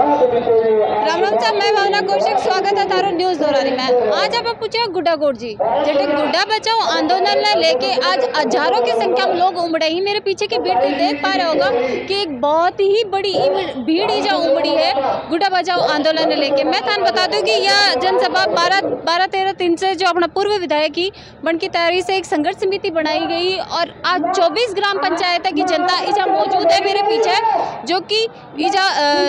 राम राम साहब, मैं भावना कौशिक, स्वागत है तारो न्यूज दौरानी में। आज आप पूछे गुड्डा गोड़ जी जेटे गुड्डा बचाओ आंदोलन ने लेके आज हजारों की संख्या में लोग उमड़े ही। मेरे पीछे की भीड़ देख पा रहे होगा कि एक बहुत ही बड़ी भीड़ ही जो उमड़ी है गुड्डा बचाओ आंदोलन ने लेके। मैं थान बता दूं कि यह जनसभा 12-13 दिन से जो अपना पूर्व विधायक की बन की तैयारी से एक संघर्ष समिति बनाई गई और आज 24 ग्राम पंचायत की जनता इजा मौजूद है मेरे पीछे, जो कि इजा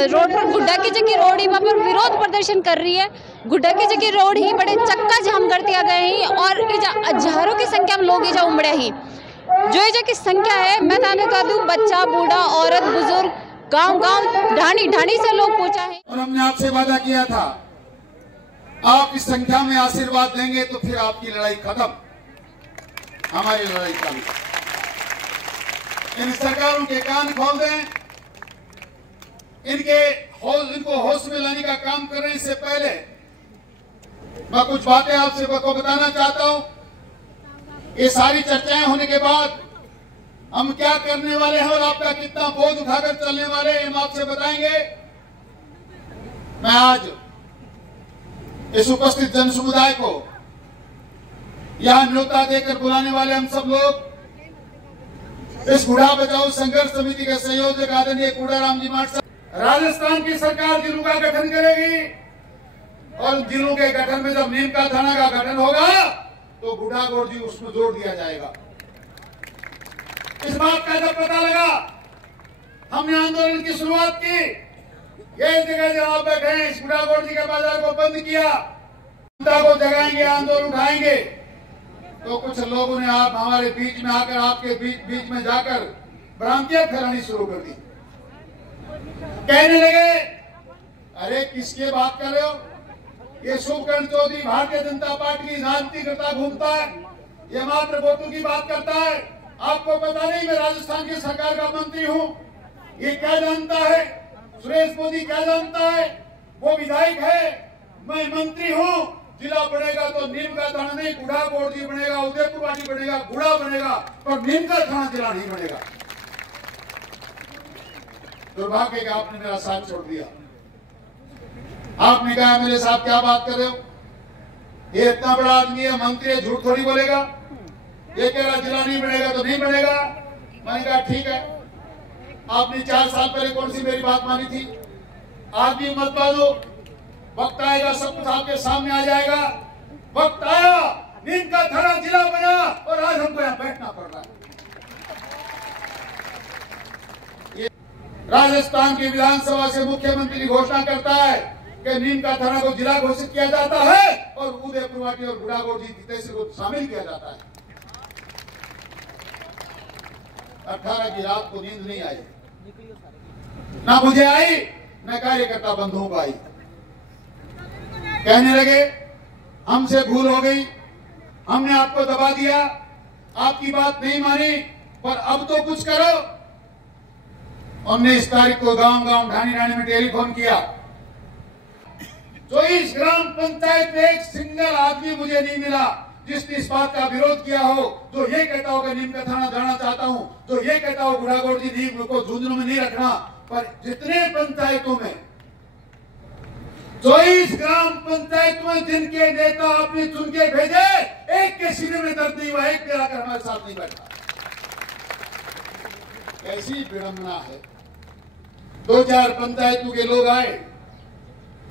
रोड पर गुड्डा की जगह रोड ही वहाँ पर विरोध प्रदर्शन कर रही है। गुड्डा की जगह रोड ही बड़े चक्का जाम कर दिया गए हैं और हजारों की संख्या में लोग इजा उमड़े ही। जो इजा की संख्या है मैं थाने बता दूं, बच्चा बूढ़ा औरत बुजुर्ग गांव-गांव ढाणी से लोग पहुंचा है। और हमने आपसे वादा किया था आप इस संख्या में आशीर्वाद देंगे तो फिर आपकी लड़ाई खत्म, हमारी लड़ाई चालू। इन सरकारों के कान खोल दें, इनको होश में लाने का काम करने से पहले मैं कुछ बातें आपसे बताना चाहता हूं। ये सारी चर्चाएं होने के बाद हम क्या करने वाले हैं और आपका कितना बोझ उठाकर चलने वाले हैं हम आपसे बताएंगे। मैं आज इस उपस्थित जन समुदाय को यहां न्योता देकर बुलाने वाले हम सब लोग इस गुड्डा बचाओ संघर्ष समिति के संयोजक आदरणीय कूड़ाराम जी माट साहब। राजस्थान की सरकार जिलों का गठन करेगी और जिलों के गठन में जब नीम का थाना का गठन होगा तो गुड्डा गोड़ जी उसमें जोड़ दिया जाएगा। इस बात का जब पता लगा हमने आंदोलन की शुरुआत की, ये जगह जहां आप बैठे हैं इस गुड्डा गोड़ जी के बाजार को बंद किया, जनता को जगाएंगे, आंदोलन उठाएंगे, तो कुछ लोगों ने आप हमारे बीच में आकर आपके बीच में जाकर भ्रांतियां फैलानी शुरू कर दी। कहने लगे अरे किसकी बात कर रहे हो, ये शुभकर्ण चौधरी भारतीय जनता पार्टी की राजनीति करता घूमता है, ये मात्र वोटों की बात करता है। आपको पता नहीं मैं राजस्थान की सरकार का मंत्री हूँ, ये क्या जानता है, सुरेश मोदी क्या जानता है, वो विधायक है, मैं मंत्री हूँ। जिला बनेगा तो नीम का थाना नहीं गुड्डा गोड़ जी बनेगा, उदयपुर वाटी बनेगा, गुड़ा बनेगा, पर नीम का थाना जिला नहीं बनेगा। दुर्भाग्य का आपने मेरा साथ छोड़ दिया। आपने कहा मेरे साथ क्या बात कर रहे हो, ये इतना बड़ा आदमी है, मंत्री है, झूठ थोड़ी बोलेगा, ये कह रहा जिला नहीं बनेगा तो नहीं बनेगा। मैंने कहा ठीक है, आपने 4 साल पहले कौन सी मेरी बात मानी थी, आज भी मत मानो, वक्त आएगा सब कुछ आपके सामने आ जाएगा। वक्त आया, नीम का थाना जिला बना और आज हमको यहाँ बैठना पड़ रहा है। राजस्थान की विधानसभा से मुख्यमंत्री घोषणा करता है कि नीम का थाना को जिला घोषित किया जाता है और उदयपुर वाटी और गुड्डा गोड़ जी की तहसील को शामिल किया जाता है। 18 की रात को नींद नहीं आई, ना मुझे आई न कार्यकर्ता बंधुओं को आई। कहने लगे हमसे भूल हो गई, हमने आपको दबा दिया, आपकी बात नहीं मानी, पर अब तो कुछ करो। हमने इस तारीख को गांव-गांव ढाणी में टेलीफोन किया, 24 ग्राम पंचायत में एक सिंगल आदमी मुझे नहीं मिला जिसने इस बात का विरोध किया हो, जो ये कहता हो कि नीम का थाना जाना चाहता हूं, जो ये कहता हो गुड्डा गोड़ जी नीम को झुंझुनू में नहीं रखना। पर जितने पंचायतों में 24 ग्राम पंचायत में जिनके नेता आपने चुन के भेजे, एक के सीने में दर्द नहीं हुआ, एक के आकर हमारे साथ नहीं बैठा। ऐसी विडंबना है। 2-4 पंचायतों के लोग आए,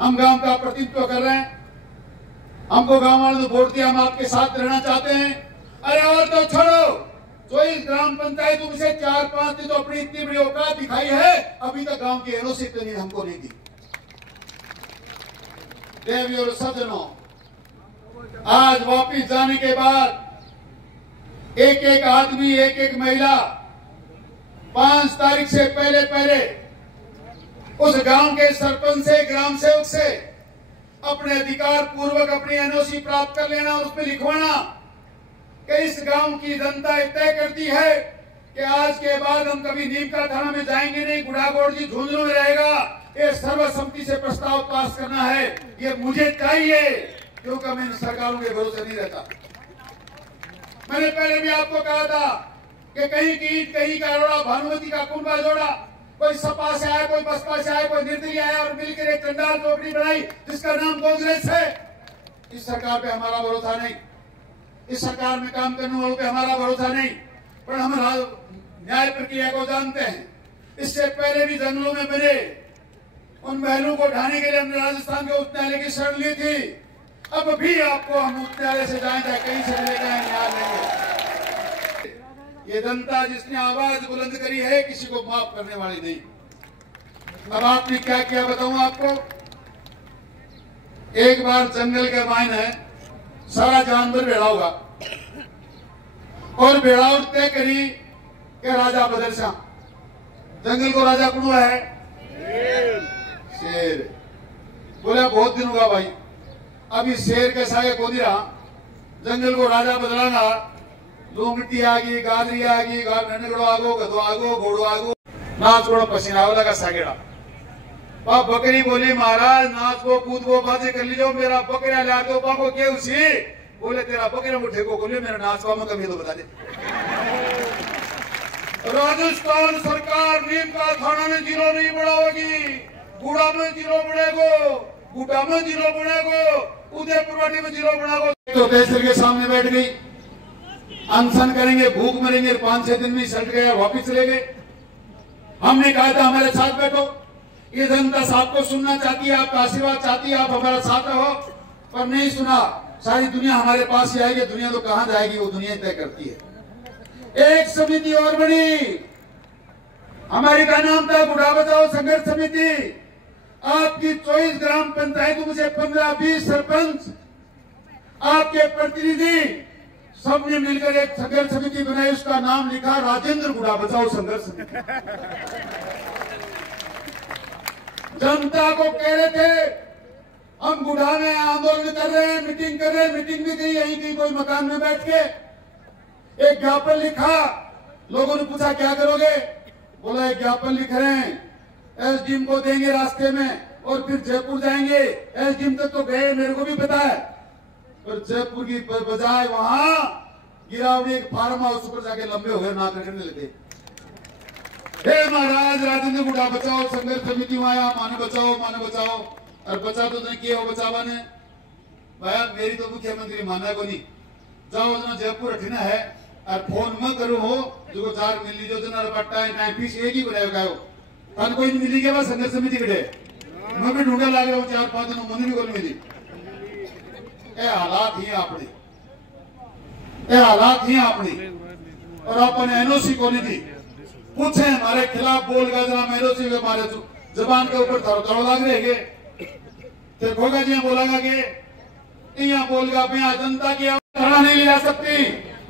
हम गांव का प्रतिनिधित्व कर रहे हैं, हमको गांव वालों ने वोट दिया, हम आपके साथ रहना चाहते हैं। अरे और तो छोड़ो, 24 ग्राम पंचायतों में से 4-5 ने तो अपनी इतनी बड़ी औकात दिखाई है, अभी तक गांव की एनओसी तो हमको नहीं दी। देवी और सज्जनों, आज वापिस जाने के बाद एक एक आदमी, एक एक महिला 5 तारीख से पहले उस गांव के सरपंच से, ग्राम सेवक से अपने अधिकार पूर्वक अपनी एनओसी प्राप्त कर लेना, उस पर लिखवाना कि इस गांव की जनता तय करती है कि आज के बाद हम कभी नीम का थाना में जाएंगे नहीं, गुड्डा गोड़ जी झुंझुनू में रहेगा। ये सर्वसम्मति से प्रस्ताव पास करना है, ये मुझे चाहिए, क्योंकि मैं इन सरकारों के भरोसे नहीं रहता। मैंने पहले भी आपको कहा था कि कहीं की ईंट, कहीं का रोड़ा, भानुमती का कुंभा जोड़ा, कोई सपा से आया, कोई बसपा से आया, कोई निर्दलीय आया और मिलकर एक चंडाल चौकड़ी बनाई जिसका नाम कांग्रेस है। इस सरकार पे हमारा भरोसा नहीं, इस सरकार में काम करने वालों पे हमारा भरोसा नहीं। पर हम न्याय प्रक्रिया को जानते हैं। इससे पहले भी जंगलों में बने उन महलों को ढाने के लिए हमने राजस्थान के उच्च न्यायालय की शरण ली थी। अब भी आपको हम उच्च न्यायालय से जाएं, चाहे कहीं से मिलेगा न्याय लेंगे। ये जनता जिसने आवाज बुलंद करी है, किसी को माफ करने वाली नहीं। अब आपने क्या किया बताऊं आपको। एक बार जंगल के मायने है सारा जानवर भेड़ा होगा और भेड़ा तय करी कि राजा बदल सा जंगल को राजा कौन है? शेर। बोले बहुत दिन होगा भाई, अभी शेर के सागे को दिया जंगल को राजा बदलाना। लोंगटी आ गई, गादरी आ गई, नंदगड़ो आगो, गधो आगो, घोड़ो आगो, नाच घोड़ो पसीना लगा सागेड़ा। बाप बकरी बोली महाराज नाच को कूद को बाजे कर लीजिए, मेरा बकरा ला दो। बापो के उसी बोले तेरा बकरा मुठे को बोलिए, मेरा नाचवा में कमी तो बता दे। राजस्थान सरकार नीम का थाना में जीरो नहीं बढ़ाओगी, गुड़ा में जीरो बढ़ेगो, गुड़ा में जीरो बढ़ेगो, उदयपुरवाटी में जीरो बढ़ाओ। तो तहसील के सामने बैठ गई, अनशन करेंगे, भूख मरेंगे। 5-6 दिन में सट गया, वापिस चले गए। हमने कहा था हमारे साथ बैठो, ये जनता साहब को सुनना चाहती है, आपका आशीर्वाद चाहती है, आप हमारा साथ रहो। पर नहीं सुना। सारी दुनिया हमारे पास ही आएगी, दुनिया तो कहां जाएगी, वो दुनिया तय करती है। एक समिति और बनी, हमारी का नाम था गुड़ा बचाओ संघर्ष समिति। आपकी 24 ग्राम पंचायतों में से 15-20 सरपंच, आपके प्रतिनिधि, सबने मिलकर एक संघर्ष समिति बनाई। उसका नाम लिखा राजेंद्र गुड़ा बचाओ संघर्ष समिति। जनता को कह रहे थे हम गुड़ा में आंदोलन कर रहे हैं, मीटिंग कर रहे हैं। मीटिंग भी गई यहीं की कोई मकान में बैठ के एक ज्ञापन लिखा। लोगों ने पूछा क्या करोगे? बोला एक ज्ञापन लिख रहे हैं, एसडीएम को देंगे रास्ते में और फिर जयपुर जाएंगे। एसडीएम तक तो गए, मेरे को भी पता है, पर जयपुर की बजाय वहां गिरावड़ी एक फार्म हाउस पर जाके लंबे हो गए, ना करने लगे। हे महाराज राजेंद्र गुड़ा बचाओ संघर्ष समिति आया, माने बचाओ। और बचा तो नहीं किया, बचावा ने भाया मेरी तो मुख्यमंत्री माना को नहीं। जाओ जना जयपुर अठीना है और फोन में करो हो जो 4 मिल लीजो जना रपट्टा है टाइम फीस एक ही बनाएगा। तन कोई नहीं मिली के बाद संघर्ष समिति कटे मैं भी ढूंढा लागे 4-5 दिन मुझे भी कोई मिली। ए हालात ही अपनी और अपन एनओसी को नहीं दी। पूछे हमारे खिलाफ बोल गया जना एनओसी के हमारे जबान के ऊपर थरो लाग रहे देखोगा जी बोलागा कि यहाँ बोलगा जनता की आवाज नहीं ला सकती।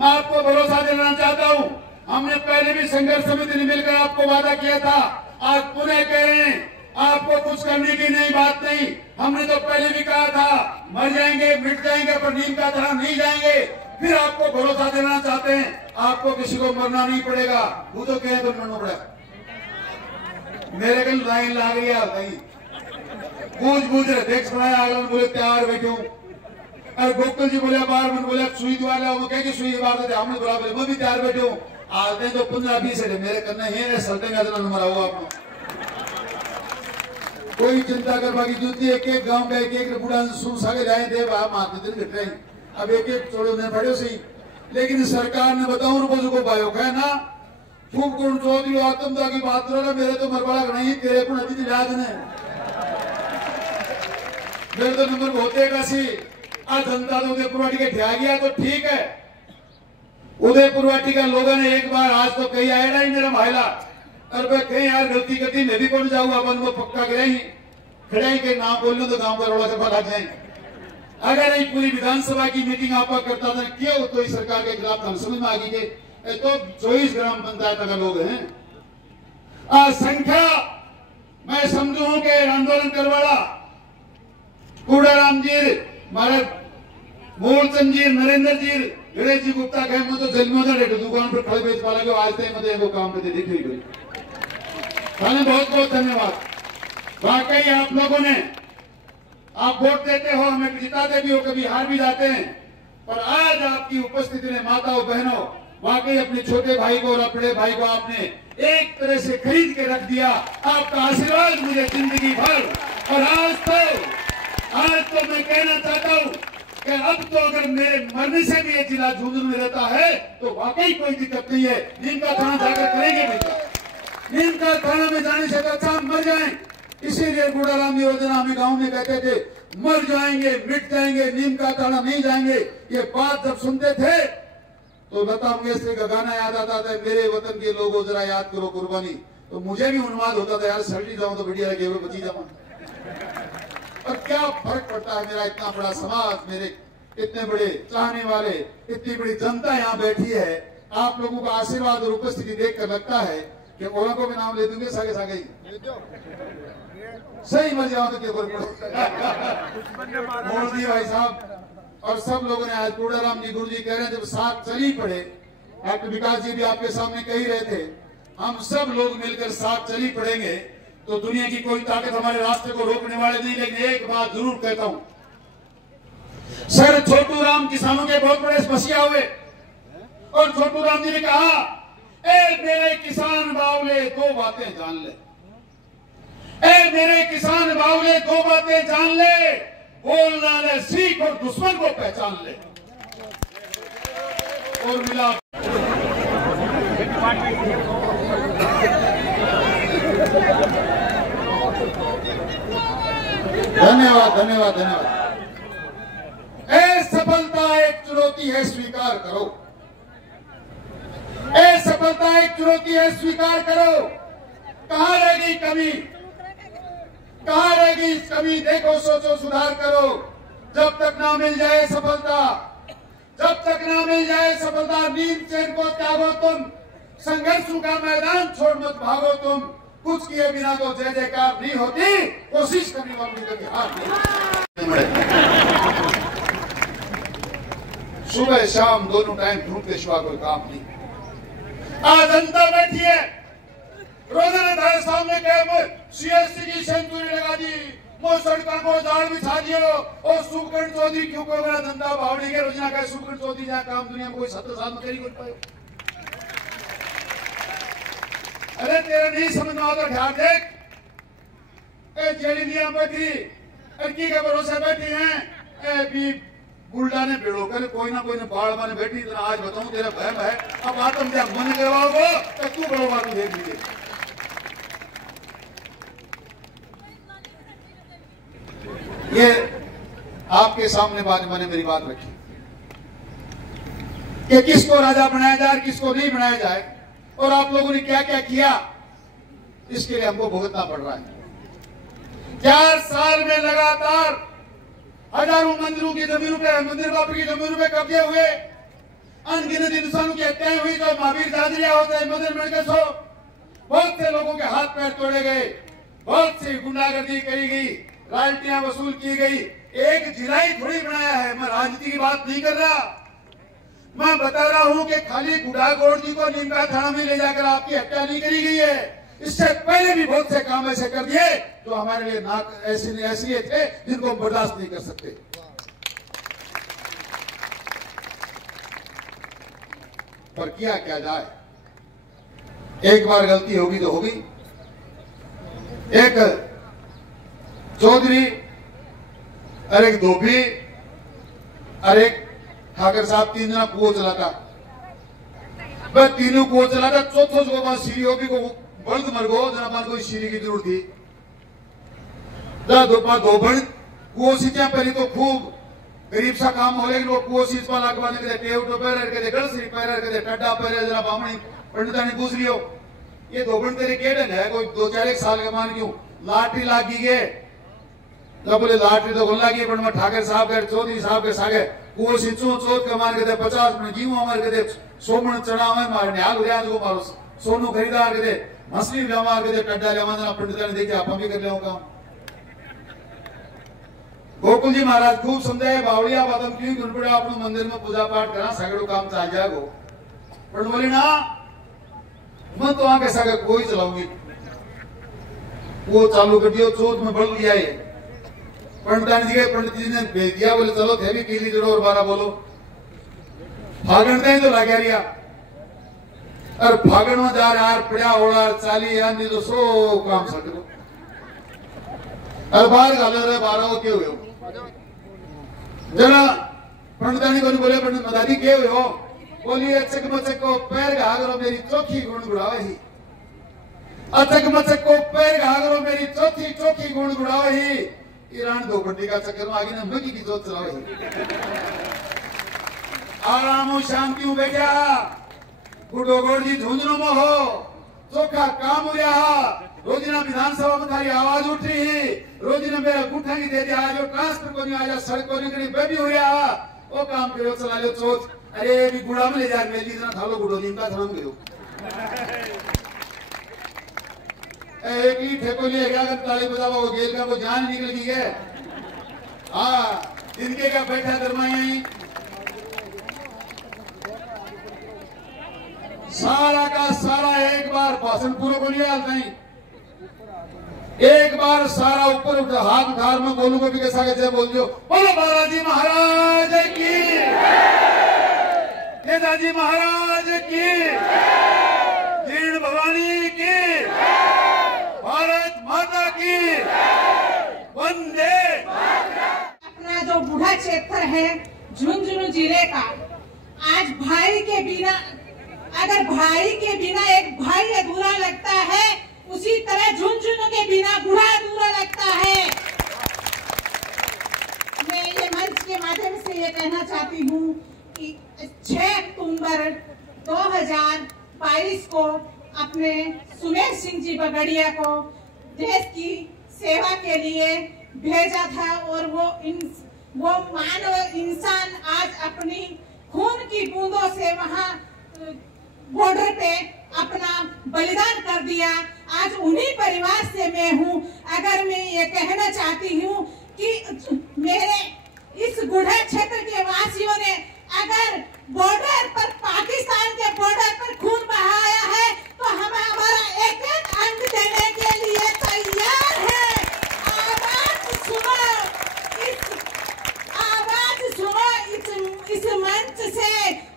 मैं आपको भरोसा दिलाना चाहता हूँ, हमने पहले भी संघर्ष समिति ने मिलकर आपको वादा किया था, आज पुनः कह रहे हैं आपको कुछ करने की नई बात नहीं। हमने तो पहले भी कहा था मर जाएंगे मिट जाएंगे पर नीम का तरह नहीं जाएंगे। फिर आपको भरोसा देना चाहते हैं आपको किसी को मरना नहीं पड़ेगा। वो तो कहे तो मरना पड़ेगा। मेरे कल लाइन ला गई है बूझ रहे देख बनाया आगन बोले तैयार बैठे और गोकुल जी बोले बार मन बोले सुई वाला वो कह सुई बार देते हमने बोला बोले मैं भी तैयार बैठे हूँ। आते तो 15-20 है मेरे करना है सलते में नंबर आओ आपको कोई चिंता कर बाकी जूती एक गांव का एक बूढ़ा सुन सके जाए दे मारते दिन घट रहे। अब एक छोड़ो मैं पड़े सही, लेकिन सरकार ने बताऊं रुपये को बायो है ना खूब कौन चौधरी आत्मदा की बात करो मेरे तो मरबड़ा नहीं तेरे को नदी याद नहीं मेरे तो नंबर होते कैसी आज जनता तो उदयपुरवाटी के ठिया गया तो ठीक है। उदयपुरवाटी का लोगों ने एक बार आज तो कहीं आया नहीं मेरा भाईला और मैं कहीं यार गलती करती मैं भी कौन जाऊंगा अपन वो पक्का खड़े के नाम बोल लो तो गांव का रोड़ा चपा लग जाए। अगर एक पूरी विधानसभा की मीटिंग आपका करता था क्यों तो इस सरकार के खिलाफ हम समझ में आ गई तो 24 ग्राम पंचायत का लोग हैं। संख्या मैं समझू के आंदोलन करवाड़ा कूड़ाराम जी महाराज मूलचंद जी नरेंद्र जी गणेश जी गुप्ता कहे मैं तो जन्मों से दुकान पर खड़े बेच पा लगे आज तक मतलब वो काम पे देखी हुई बहुत बहुत धन्यवाद। वाकई आप लोगों ने आप वोट देते हो हमें जिताते भी हो कभी हार भी जाते हैं पर आज आपकी उपस्थिति ने माताओं बहनों वाकई अपने छोटे भाई को और अपने भाई को आपने एक तरह से खरीद के रख दिया। आपका आशीर्वाद मुझे जिंदगी भर। और आज तो मैं कहना चाहता हूं कि अब तो अगर मेरे मरने से भी ये जिला झुंझुनू में रहता है तो वाकई कोई दिक्कत नहीं है। नीम का थाना जाकर करेंगे भैया, नीम का थाना में जाने से तो अच्छा हम मर जाएं। इसीलिए गुड़ाराम योजना हमें गांव में कहते थे मर जाएंगे मिट जाएंगे, नीम का थाना नहीं जाएंगे। ये बात जब सुनते थे तो लता मंगेशकर का गाना याद आता था, मेरे वतन के लोगों जरा याद करो कुर्बानी। तो मुझे भी उन्माद होता था यार सल्टी जाऊं तो बढ़िया लगे हुए बची जाऊं। और क्या फर्क पड़ता है, मेरा इतना बड़ा समाज, मेरे इतने बड़े चाहने वाले, इतनी बड़ी जनता यहाँ बैठी है। आप लोगों का आशीर्वाद और उपस्थिति देखकर लगता है कि ओला को भी नाम ले दूंगे सागे सागे ही सही मर जाओ तो क्या मोदी भाई साहब और सब लोगों ने आज गुड़ाराम जी गुरु जी कह रहे हैं जब साथ चली पड़े, डॉक्टर विकास जी भी आपके सामने कह ही रहे थे, हम सब लोग मिलकर साथ चली पड़ेंगे तो दुनिया की कोई ताकत हमारे रास्ते को रोकने वाले नहीं। लेकिन एक बात जरूर कहता हूं, सर छोटू राम किसानों के बहुत बड़े समस्या हुए और छोटू राम जी ने कहा ए मेरे किसान बावले दो बातें जान ले, ए मेरे किसान बावले दो बातें जान ले, बोलना ले सीख और दुश्मन को पहचान ले। और मिला धन्यवाद धन्यवाद धन्यवाद। ए सफलता एक चुनौती है स्वीकार करो, ए सफलता एक चुनौती है स्वीकार करो। कहां रहेगी कमी, कहां रहेगी कमी, देखो सोचो सुधार करो। जब तक ना मिल जाए सफलता, जब तक ना मिल जाए सफलता, नींद चैन को त्यागो तुम, संघर्षों का मैदान छोड़ मत भागो तुम। कुछ किए बिना तो जय जयकार नहीं होती, कोशिश करने वालों की कभी हार नहीं। सुबह शाम दोनों टाइम ढूंढते सिवा कोई काम नहीं। आज जनता बैठी है, रोजाना धारे सामने गए सीएससी की सेंचुरी लगा दी, वो सड़कों को जाड़ बिछा दियो और सुखकरण चौधरी क्यों को बड़ा जनता भावनी के रोजना का सुखकरण चौधरी जहाँ काम दुनिया में कोई 70 साल में करी कर पाए। अरे तेरा नहीं समझ में आता ध्यान देख, जेडी दिया बैठी अड़की के भरोसे बैठी है भी बुल्डा ने बेड़ो कर कोई ना बाढ़ माने बैठी। इतना आज बताऊं तेरा भय है, अब आत्म त्याग मन करवाओगे तो तू बड़ो बात देख लीजिए। ये आपके सामने बाद मैंने मेरी बात रखी कि किसको राजा बनाया जाए किसको नहीं बनाया जाए और आप लोगों ने क्या क्या किया, इसके लिए हमको भुगतना पड़ रहा है। 4 साल में लगातार हजारों मंदिरों की जमीनों पे, मंदिर बापू की जमीनों पे कब्जे हुए, अनगिनत इंसानों की हत्याएं हुई, जो महावीर जाजरिया होते हैं मंदिर मिलकर सो, बहुत से लोगों के हाथ पैर तोड़े गए, बहुत सी गुंडागर्दी करी गई, रॉयल्टियां वसूल की गई। एक जिला ही थोड़ी बनाया है, मैं राजनीति की बात नहीं कर रहा, मैं बता रहा हूं कि खाली गुड़ागौड़ जी को नीम का थाना में ले जाकर आपकी हत्या नहीं करी गई है। इससे पहले भी बहुत से काम ऐसे कर दिए जो हमारे लिए ऐसे थे जिनको हम बर्दाश्त नहीं कर सकते। पर किया क्या जाए, एक बार गलती होगी तो होगी। एक चौधरी और एक धोबी और एक ठाकर साहब, 3 जना कुओं चलाता, बस तीनों कुओं चलाता। चौथो जो सीढ़ी होगी को बल्द मर गो जना कोई सीढ़ी की जरूरत थी। दो बड़ कुओं सींचा पहले तो खूब गरीब सा काम हो, लेकिन वो कुओं सींचवा लग बाद टेव पैर के गड़सरी पैर के टड्डा पैर जरा बामणी पंडिता ने पूछ लियो ये धोबण तेरे के ढंग है, कोई 2-4 साल के मान क्यों लाटरी लागी गए। जब बोले लाटरी तो गोला की, पर ठाकर साहब के चौधरी साहब के सागे कुओं सींचो चौथ के मान के 50 मिनट जीव हमारे के सोमण चढ़ावे मारे निहाल हो गया, मारो सोनू खरीदार के मछली लेवा के टड्डा लेवा पंडिता ने देखे आप भी कर ले काम। गोकुल जी महाराज खूब समझाए बावड़िया बातम क्यों गुण पड़े आप मंदिर में पूजा पाठ करा सगड़ो काम चाल जाएगो, पर बोले ना मैं तो आके सगे कोई चलाऊंगी। वो चालू कर दियो, चौथ में बढ़ लिया है। पंडित जी ने भेज दिया, बोले चलो थे भी पीली जोड़ो और 12 बोलो। फागण तो लगा रिया और भागण में जा रहा है पड़ा होड़ा चाली यार नहीं तो सो काम सकते और बाहर गाले रहे 12 क्यों हो जरा पंडितानी को बोले पंडित मदारी क्यों हो बोलिए अचक मचक को पैर घागरो मेरी चौथी गुड़गुड़ावही अचक मचक को पैर घागरो मेरी चौथी चौथी गुड़गुड़ावही ईरान दो बंडी का चक्कर में आगे ने मगी की जोत चलावही आराम शांति में बैठा गुडोगोड़ जी झुंझुनों में हो चोखा काम हो रहा रोजिना विधानसभा में थारी आवाज उठ रही रोजिना मेरा गुठा की दे दिया जो ट्रांसफर को नहीं आया सड़क को नहीं बेबी हो रहा वो काम करो चला लो सोच अरे भी गुड़ा में ले जा मेली इतना थालो गुडो लिंका थाम गयो एक ही ठेको लिए क्या कर ताली बजावा वो जेल का वो जान निकल गई है हाँ इनके का बैठा दरमाई सारा का सारा एक बार भाषण पूरा को नहीं आता नहीं एक बार सारा ऊपर उठा हाथ उठा में बोलूंगा भी कैसा कैसे बोल दो बोलो बालाजी महाराज की नेताजी महाराज की जीर्ण भवानी की भारत माता की वंदे। अपना जो बूढ़ा क्षेत्र है झुंझुनू जिले का आज भाई के बिना अगर भाई के बिना एक भाई अधूरा लगता है उसी तरह झुंझुनू के बिना बूढ़ा अधूरा लगता है। मैं ये मंच के माध्यम से ये कहना चाहती हूँ कि 6 अक्टूबर 2022 को अपने सुमेर सिंह जी बगड़िया को देश की सेवा के लिए भेजा था और वो मानव इंसान आज अपनी खून की बूंदों से वहाँ बॉर्डर पे अपना बलिदान कर दिया। आज उन्हीं परिवार से मैं हूँ। अगर मैं ये कहना चाहती हूँ कि मेरे इस गुढ़ा क्षेत्र के वासियों ने अगर बॉर्डर पर पाकिस्तान के बॉर्डर पर खून बहाया है तो हम हमारा एक एक अंग देने के लिए तैयार है। आवाज सुनो इस मंच से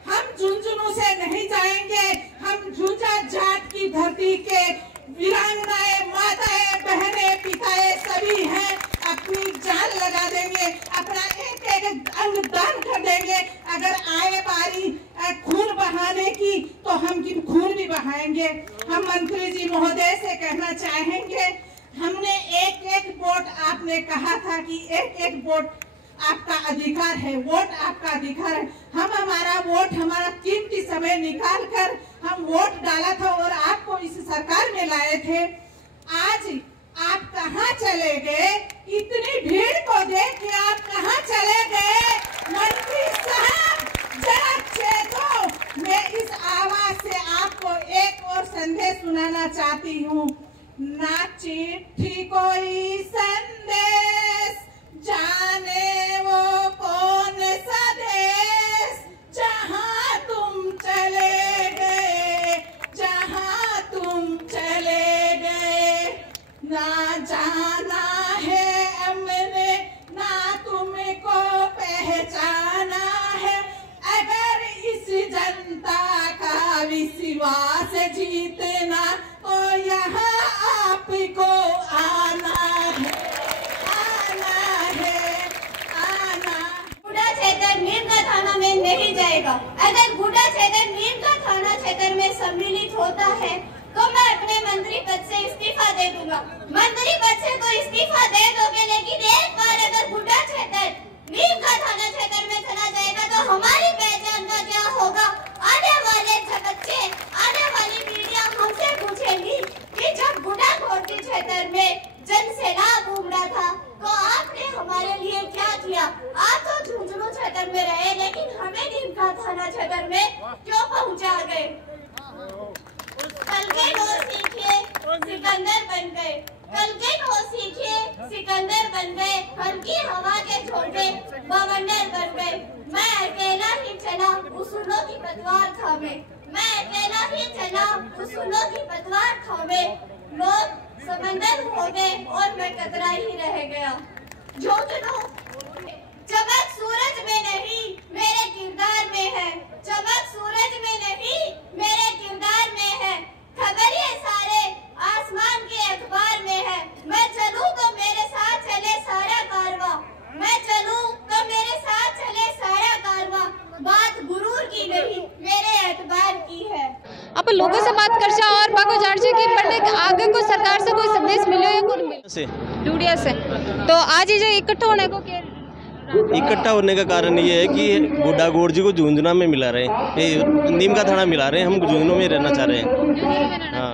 हम झुंझुनू से नहीं जाएंगे। हम झुंझा जाट की धरती के वीरांगनाएं माताएं बहनें पिताएं सभी हैं अपनी जान लगा देंगे अपना एक एक अंग दान कर देंगे। अगर आए बारी खून बहाने की तो हम खून भी बहाएंगे। हम मंत्री जी महोदय से कहना चाहेंगे हमने एक एक वोट आपने कहा था कि एक एक वोट आपका अधिकार है वोट आपका अधिकार है। हम हमारा वोट हमारा कीमती समय निकाल कर हम वोट डाला था और आपको इस सरकार में लाए थे। आज आप कहाँ चले गए इतनी भीड़ को देख के आप कहाँ चले गए मंत्री साहब जरा चेतो। मैं इस आवाज से आपको एक और संदेश सुनाना चाहती हूँ। ना चिट्ठी कोई संदेश जाने वो कौन सा देश जहाँ तुम चले गए जहाँ तुम चले गए। ना जाना है हमने ना तुमको पहचाना है। अगर इस जनता का विश्वास जीतना तो यहाँ आपको आना है। नीम का थाना में नहीं जाएगा। अगर गुड्डा क्षेत्र नीम का थाना क्षेत्र में सम्मिलित होता है तो मैं अपने मंत्री पद से इस्तीफा दे दूंगा। मंत्री पद से तो इस्तीफा दे दोगे लेकिन एक बार अगर गुड्डा क्षेत्र नीम का थाना क्षेत्र में चला जाएगा तो हमारी पहचान का क्या होगा। आने वाले बच्चे आने वाली पीढ़ियां हमसे पूछेंगी कि जब गुड्डा कोटी क्षेत्र में जनसैलाब उमड़ा था तो आपने हमारे लिए क्या किया। आप तो झुंझुनू क्षेत्र में रहे लेकिन हमें नीम का थाना क्षेत्र में क्यों पहुंचा गए। कल के नो सीखे सिकंदर बन गए। कल के नो सीखे सिकंदर बन गए। हल्की हवा के झोंके बवंडर बन गए। मैं अकेला ही चला उसूलों की पतवार थामे। मैं अकेला ही चला उसूलों की पतवार थामे। लोग समंदर हो गए और मैं कतरा ही रह गया। झुंझुनू चमक सूरज में नहीं मेरे किरदार में है। चमक सूरज में नहीं मेरे किरदार में लोगों से बात कर सा और बाको जान से कि पढ़ने आगे को सरकार से कोई संदेश मिलो या कोई मिले डूडिया से। तो आज ये जो इकट्ठा होने को इकट्ठा होने का कारण ये है कि गुड्डा गौड़ जी को झुंझुनू में मिला रहे, नीम का थाना मिला रहे हैं, हम झुंझुनू में रहना चाह रहे हैं। हाँ,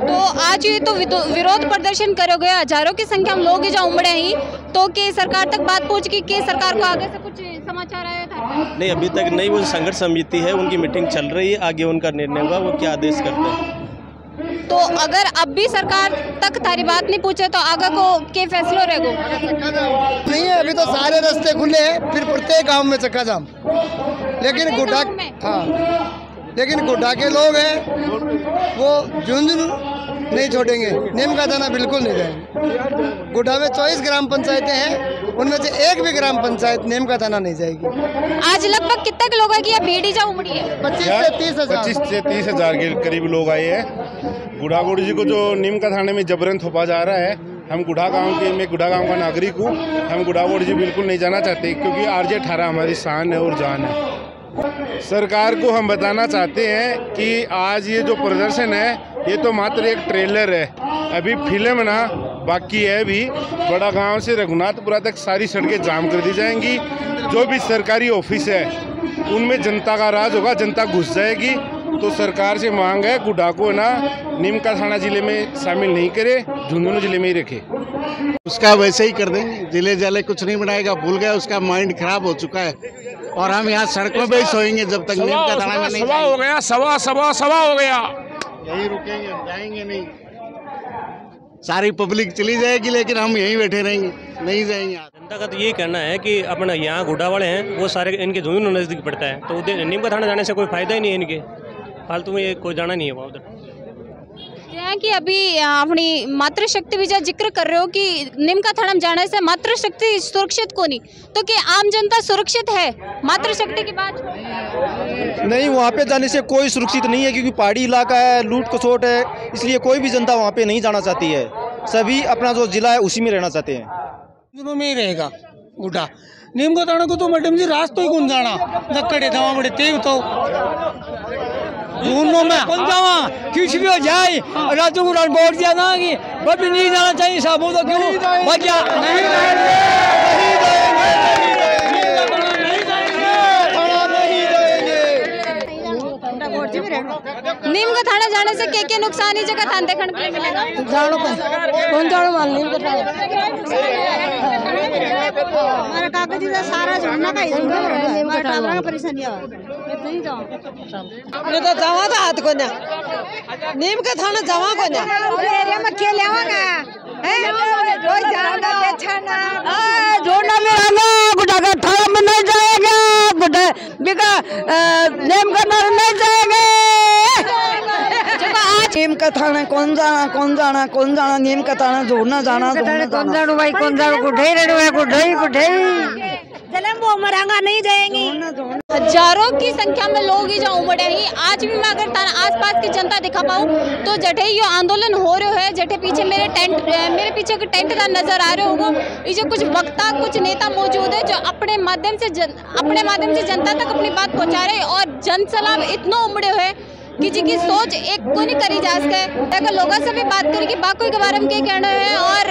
तो आज ये तो विरोध प्रदर्शन करोगे, हजारों की संख्या में लोग जो उमड़े ही, तो कि सरकार तक बात पहुंच गई कि सरकार को आगे से कुछ समाचार आया था? नहीं, अभी तक नहीं। वो संघर्ष समिति है, उनकी मीटिंग चल रही है, आगे उनका निर्णय होगा वो क्या आदेश करते हैं। तो अगर अब भी सरकार तक तारी बात नहीं पूछे तो आगे को के फैसलो रहेगो? नहीं है, अभी तो सारे रास्ते खुले हैं, फिर प्रत्येक गांव में चक्का जाम। लेकिन गुड्डा, हाँ, लेकिन गुड्डा के लोग हैं वो झुंझुनू नहीं छोड़ेंगे, नीम का थाना बिल्कुल नहीं जाएंगे। गुड्डा में 24 ग्राम पंचायतें हैं, उनमें से एक भी ग्राम पंचायत नीम का थाना नहीं जाएगी। आज लगभग कितने लोगों की भीड़ जा उमड़ी है? 25 से 30 हजार के करीब लोग आए हैं। गुड्डा गौड़ जी को जो नीम का थाने में जबरन थोपा जा रहा है, हम गुड्डा गांव के, मैं गुड्डा गांव का नागरिक हूँ, हम गुड्डा गौड़ जी बिल्कुल नहीं जाना चाहते, क्योंकि RJ 18 हमारी शान है और जान है। सरकार को हम बताना चाहते हैं कि आज ये जो प्रदर्शन है ये तो मात्र एक ट्रेलर है, अभी फिल्म ना बाकी है। अभी बड़ा गांव से रघुनाथपुरा तक सारी सड़कें जाम कर दी जाएंगी। जो भी सरकारी ऑफिस है उनमें जनता का राज होगा, जनता घुस जाएगी। तो सरकार से मांग है गुड्डा को ना नीम का थाना जिले में शामिल नहीं करे, झुंझुनू जिले में ही रखे। उसका वैसे ही कर देंगे, जिले जिले कुछ नहीं बनाएगा, भूल गया, उसका माइंड खराब हो चुका है। और हम यहाँ सड़कों पे ही सोएंगे जब तक नीम का थाना में नहीं। सवा हो गया, सवा हो गया, यही रुकेंगे, हम जाएंगे नहीं। सारी पब्लिक चली जाएगी लेकिन हम यहीं बैठे रहेंगे, नहीं जाएंगे। जनता का तो यही कहना है कि अपना यहाँ गुड्डा वाले हैं वो सारे इनके झुंझुनू नज़दीक पड़ता है, तो नीम का थाना जाने से कोई फायदा ही नहीं है, इनके फालतू में कोई जाना नहीं है वहाँ उधर। है कि अभी अपनी मातृशक्ति भी जिक्र कर रहे हो कि नीम का थाना जाने से मातृशक्ति सुरक्षित को नहीं, तो कि आम जनता सुरक्षित है मातृशक्ति की बात? नहीं, वहाँ पे जाने से कोई सुरक्षित नहीं है, क्योंकि पहाड़ी इलाका है, लूट खसोट है, इसलिए कोई भी जनता वहाँ पे नहीं जाना चाहती है। सभी अपना जो जिला है उसी में रहना चाहते हैं। झुंझुनू में ही रहेगा गुड्डा। नीम का थाना को तो मैडम जी रास्ते ही कौन जाना, नक्कड़े दवा बड़े तेज तो झुंझुनू में कौन जावा, कुछ भी हो जाए राजू को बोल दिया ना कि बट नहीं जाना चाहिए साहब, तो क्यों बचा नीम का थाना जाने से क्या नुकसान ही जगह थान देखने को मिलेगा? जानो कौन जानो मान नीम का थाना हमारा कागज सारा जोड़ना का हमारा टावरा का परेशानी है। नहीं जाओ मैं तो जावा था हाथ को ना नीम का थाना जावा को ना एरिया में खेल आवागा है कोई जाना अच्छा ना जोड़ना में आना गुड्डा का थाना में नहीं जाएगा, गुड्डा बिका नीम का थाना नहीं जाएगा। नीम का थाना कौन जाना नीम का थाना जोड़ना जाना कौन जानो भाई, कौन जानो गुड्ढे रेडो है, गुड्ढे जलम वो मरांगा नहीं जाएंगी। हजारों की संख्या में लोग जो उमड़े हैं, आज भी मैं अगर आसपास की जनता दिखा पाऊँ तो जठे यो आंदोलन हो रहे है, जठे पीछे मेरे पीछे के टेंट का नजर आ रहे होगा। ये जो कुछ वक्ता कुछ नेता मौजूद है जो अपने माध्यम से जनता तक अपनी बात पहुँचा रहे और जनसलाब इतना उमड़े हुए कि जी की सोच एक को नहीं करी जा सके। अगर लोगों से भी बात करें कि बाकी के बारे में क्या कहना है और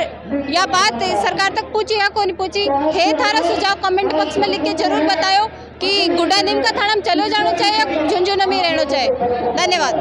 यह बात सरकार तक पूछी या को नहीं पूछी है, थारा सुझाव कमेंट बॉक्स में लिख के जरूर बताओ कि गुड्डा नीम का थाना में चलो जाना चाहिए या झुंझुनू में रहना चाहिए। धन्यवाद।